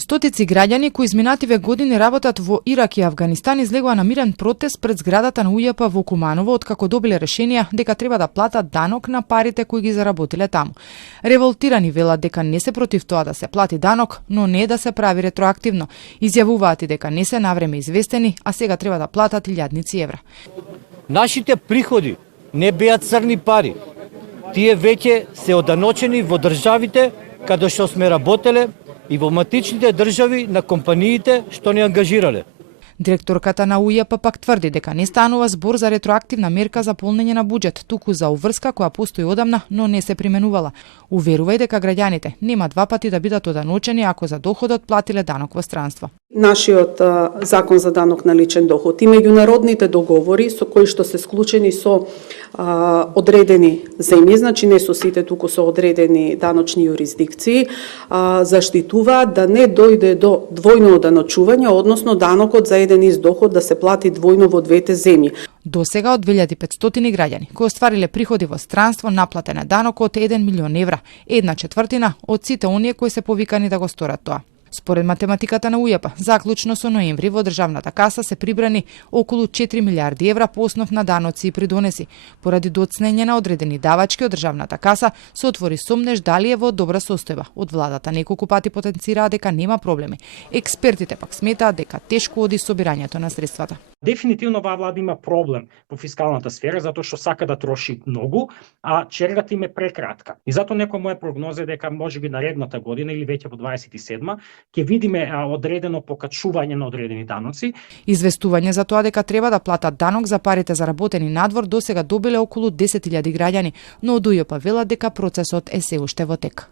Стотици граѓани кои изминативе години работат во Ирак и Авганистан излегува на мирен протест пред зградата на УЈП во Куманово откако добиле решенија дека треба да платат данок на парите кои ги заработиле таму. Револтирани велат дека не се против тоа да се плати данок, но не да се прави ретроактивно. Изјавуваат и дека не се навреме известени, а сега треба да платат илјадници евра. Нашите приходи не беа црни пари. Тие веќе се оданочени во државите каде што сме работеле и во матичните држави на компаниите што не ангажирале. Директорката на УЈП пак тврди дека не станува збор за ретроактивна мерка за полнење на буџет, туку за уврска која постои одамна, но не се применувала. Уверува и дека граѓаните нема два пати да бидат оданочени ако за доходот платиле данок во странство. Нашиот закон за данок на личен доход и меѓународните договори со кои што се склучени со одредени земји, значи не со сите, туку со одредени даночни юрисдикции, заштитуваат да не дојде до двојно оданочување, односно данокот за еден ист доход да се плати двојно во двете земји. До сега од 2500 граѓани кои оствариле приходи во странство наплатен е данок од 1 милион евра, 1/4 од сите оние кои се повикани да го сторат тоа. Според математиката на УЈП, заклучно со ноември во државната каса се прибрани околу 4 милиарди евра по основ на даноци и придонеси. Поради доцнење на одредени давачки од државната каса се отвори сомнеш дали е во добра состојба. Од владата неколку пати потенцираа дека нема проблеми. Експертите пак сметаат дека тешко оди собирањето на средствата. Дефинитивно оваа влада има проблем во фискалната сфера затоа што сака да троши многу, а чергата им е прекратка. И затоа некоја моја прогноза е дека можеби наредната година или веќе во 27 ќе видиме одредено покачување на одредени даноци. Известување за тоа дека треба да платат данок за парите заработени надвор досега добиле околу 10.000 граѓани, но од УЈП велат дека процесот е се уште во тек.